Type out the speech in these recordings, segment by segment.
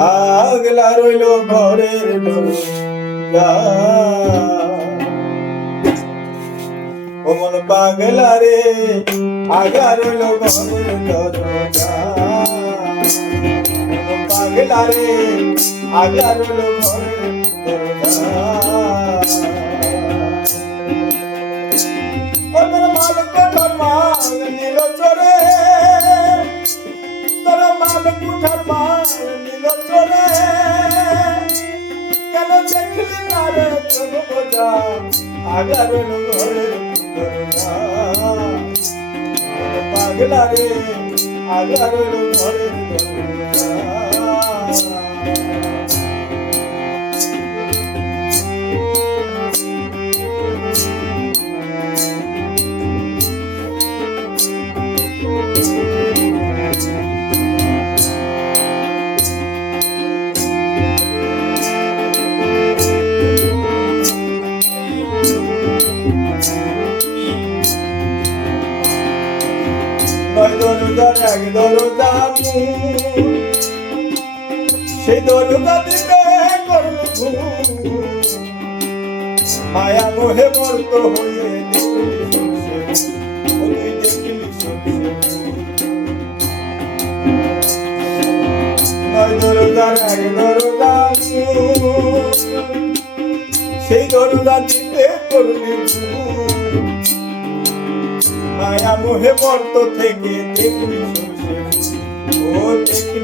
আগলা রইল ঘরের দরজা ও মন পাগলা রে আগলা রইল ঘরের দরজা মন পাগলা রে আগলা রইল ঘরের দরজা ও তোর মালিক তোর মাল নিল চোরে তোর মালিক উঠার মাল নিল চোরে কেন দেখলি না রে তোর বোঝা আগলা রইল ঘরের দরজা পাগলা রে আগলা রইল ঘরের দরজা দরজার এক দরজা সেই দরজা দিতে করল মায়া মোহে মর্ত হয়ে দরজার এক দরজা সেই দরজা দিতে করলি মায়া মোহে মর্ত থেকে দেখলি ও দেখলি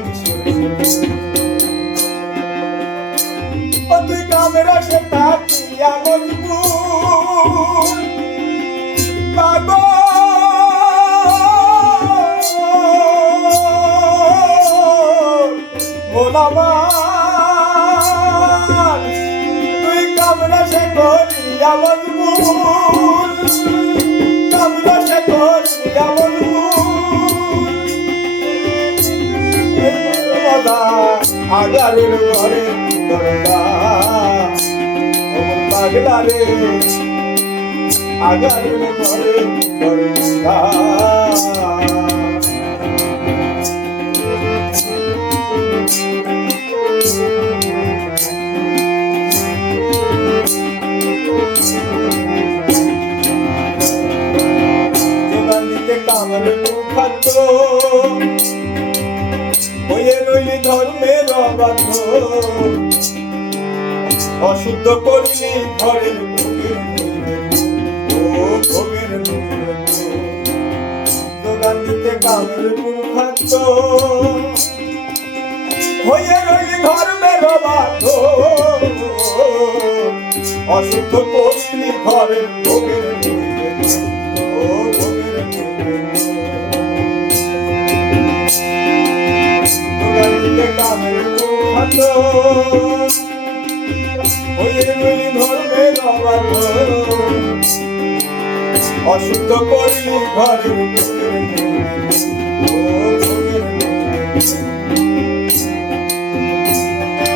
ও তুই কামের সে তাকিয়া মজবুর পাগল মোলামার তুই কামের সে করিয়া মজবুর কামের সে করিয়া মজবুর আগারের ঘরে দরজা ও পাগলা রে আগারের ঘরে দরজা যোগানিতে কামড় খাদ্য হয়ে রইলি ধর্মের অবাধ্য অশুদ্ধ করিলি ঘরের ভোগের যোগান দিতে কামের খাদ্য হয়ে রইলি ধর্মের অবাধ্য অশুদ্ধ করিলি ঘরের ভোগের কামের খাদ্য হয়ে রইলি ধর্মের অবাধ্য অশুদ্ধ করিলি ঘরের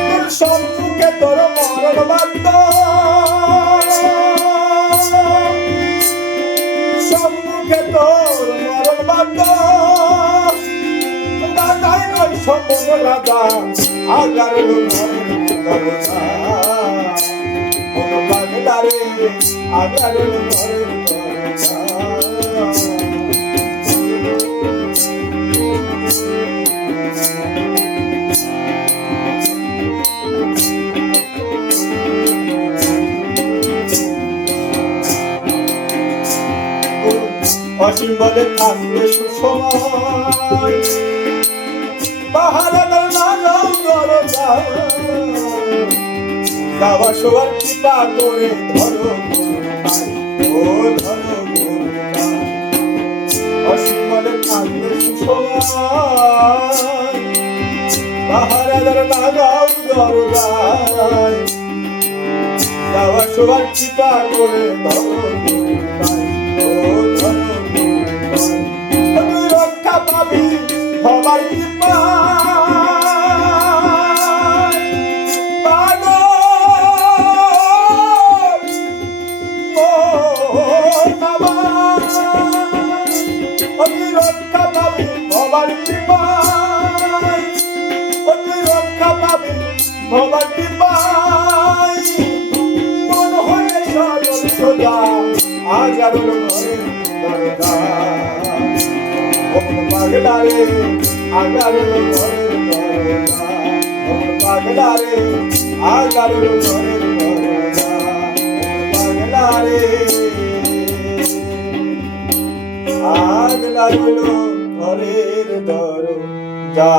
তোর সম্মুখে তোর মরণ বাধ্য সম্মুখে তোর মরণ বাধ্য সম্পূর্ণ রাজা আগার দরজা মন পাগলা রে আগার ঘরের দরজা অসীম বলে থাকলে সুসময় পাহাড়ের লাগাও দরজা যাওয়া সবার কৃপা করে ধরো ও ধরো অসীম বলে থাকলে সুসময় পাহাড়ের লাগাও দরজা যাওয়া সবার কৃপা করে ধরো তুই রক্ষা পাবি সবার কৃপা রক্ষা পাবি সবার কৃপা দেখা পাবে ভবাটি পাই মন হয়ে সরল সোজা আগারুল ঘরের দরজা ওমন পাগলা রে আগারুল ঘরের দরজা ওমন পাগলা রে আগারুল ঘরের দরজা ওমন পাগলা রে আগারুল ঘরের দরজা